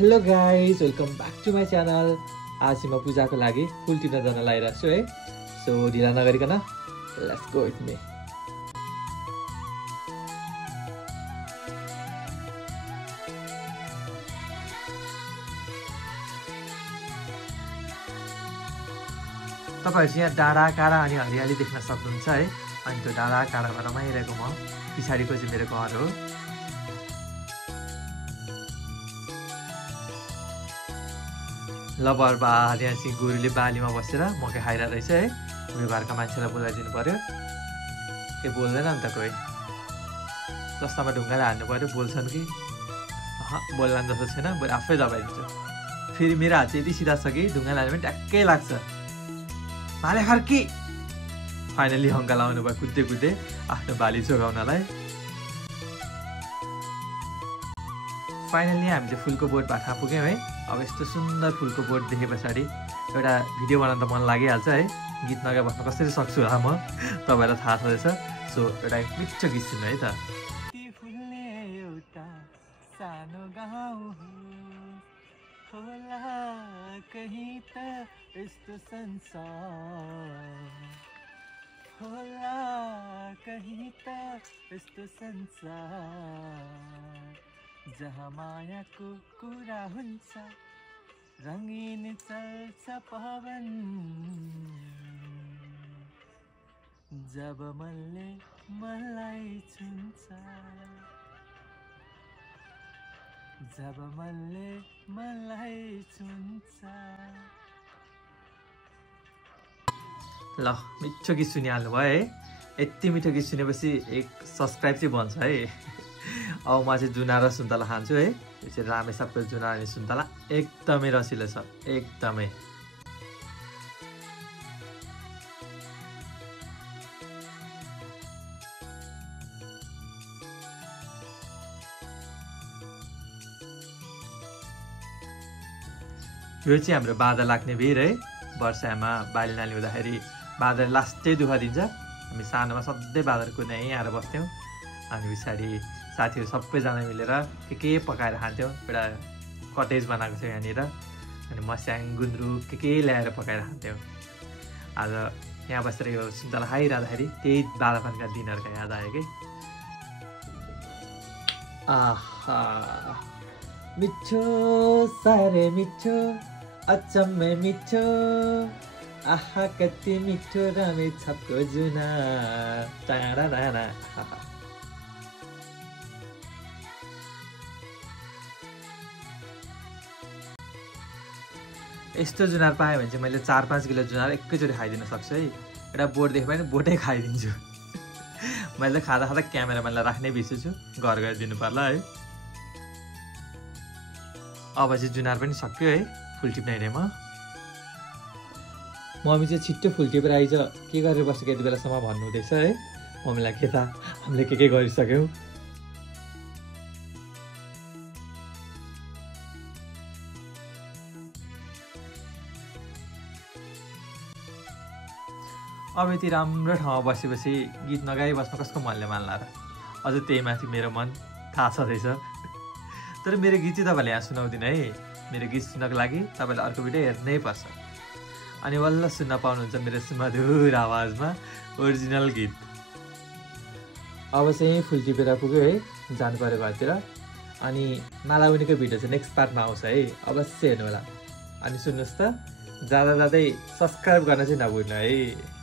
Hello guys, welcome back to my channel. आज म पूजाको लागि फुल टिप्न जान लागिरहेको छु है। सो ढिला नगरिकन लेट्स गो विथ मी। तपाईहरु यहाँ डाँडा काँडा अनि हरियाली देख्न सक्नुहुन्छ है। अनि त्यो डाँडा काँडामा रमाइरहेको म पछाडिको चाहिँ मेरो घर हो। लबरबा यहाँ चाहिँ गोरुले बालीमा बसेर मकै खाइरहेको रहेछ है। मेरो घरका मान्छेलाई बोलाइदिनु पर्यो। के बोल्दैन नि त कोही, जस्तामा ढुङ्गाले हान्नु पर्यो बोल्छन् कि बोल्लान् जस्तो छैन, बरु आफै दबाइदिन्छु। फेरि मेरो हात चाहिँ यति सिधा छ कि ढुङ्गा हाल्नु पनि ट्याक्कै लाग्छ। भाले खर्की फाइनली हङ्का लाउनु भयो कुद्दै कुद्दै आफ्नो बाली जोगाउनलाई। फाइनली हामी चाहिँ फुलको बोट भाटा पुग्यौँ है। अब यस्तो सुन्दर फुलको बोट देखे पछाडि एउटा भिडियो बनाउन त मन लागिहाल्छ है। गीत नगाइ बस्न कसरी सक्छु होला म, तपाईँलाई थाहा छँदैछ। सो एउटा मिठो गीत सुन्नु है त। सानो गाउँ होला कहीं त यस्तो संसार, होला कहीं त यस्तो संसार, जहाँ मायाको कुरा हुन्छ रङ्गिन चल्छ पवन, जब मनले मलाई छुन्छ, जब मनले मलाई छुन्छ। ल मिठो गीत सुनिहाल्नु भयो है। यति मिठो गीत सुनेपछि एक सब्सक्राइब चाहिँ बन्छ है। अब म चाहिँ जुना र सुन्तला खान्छु है। यो चाहिँ रामेसापको जुना अनि सुन्तला एकदमै रसिलो छ, एकदमै। यो चाहिँ हाम्रो बाँदर लाग्ने भिर है। वर्षामा बाली नाली हुँदाखेरि बाँदर लास्टै दुःख दिन्छ। हामी सानोमा सधैँ बाँदर कुद्ने यहीँ आएर बस्थ्यौँ। अनि पछाडि साथीहरू सबैजना मिलेर के पकाएर खान्थ्यौँ। एउटा कटेज बनाएको छ यहाँनिर। अनि मस्याङ गुन्द्रुक के ल्याएर पकाएर खान्थ्यौँ। आज यहाँ बसेर यो सुन्तला खाइरहँदाखेरि त्यही बालापनका दिनहरूका याद आयो कि। आहा मिठो साह्रै मिठो, अचम्मै मिठो, आहा कति मिठो रामेछापको जुना। टाढा यस्तो जुनार पाएँ भने चाहिँ मैले 4-5 किलो जुनार एकैचोटि खाइदिन सक्छु है। एउटा बोट देख्यो भने बोटै खाइदिन्छु। मैले त खाँदा खाँदा क्यामेराम्यानलाई राख्नै बिर्सेछु, घर गएर दिनु पर्ला है। अब चाहिँ जुनार पनि सक्यो है। फुल टिप्न हिँडेँ म। मम्मी चाहिँ छिट्टो फुल टिपेर आइज, के गरेर बसेको यति बेलासम्म भन्नु हुँदैछ है। मम्मीलाई के थाहा, हामीले के गरिसक्यौँ। अब यति राम्रो ठाउँमा बसेपछि गीत नगाइ बस्न कसको मनले मान्ला र। अझ त्यही माथि मेरो मन थाहा छँदैछ। तर मेरो गीत चाहिँ तपाईँले यहाँ सुनाउँदिनँ है। मेरो गीत सुन्नको लागि तपाईँले अर्को भिडियो हेर्नै पर्छ। अनि वल्ल सुन्न पाउनुहुन्छ मेरो सुमधुर आवाजमा ओरिजिनल गीत। अब चाहिँ फुल टिपेर पुग्यो है, जानु पऱ्यो घरतिर। अनि मालाउनीको भिडियो चाहिँ नेक्स्ट पार्टमा आउँछ है, अवश्य हेर्नु होला। अनि सुन्नुहोस् त, जाँदा जाँदै सब्सक्राइब गर्न चाहिँ नभुल्नु है।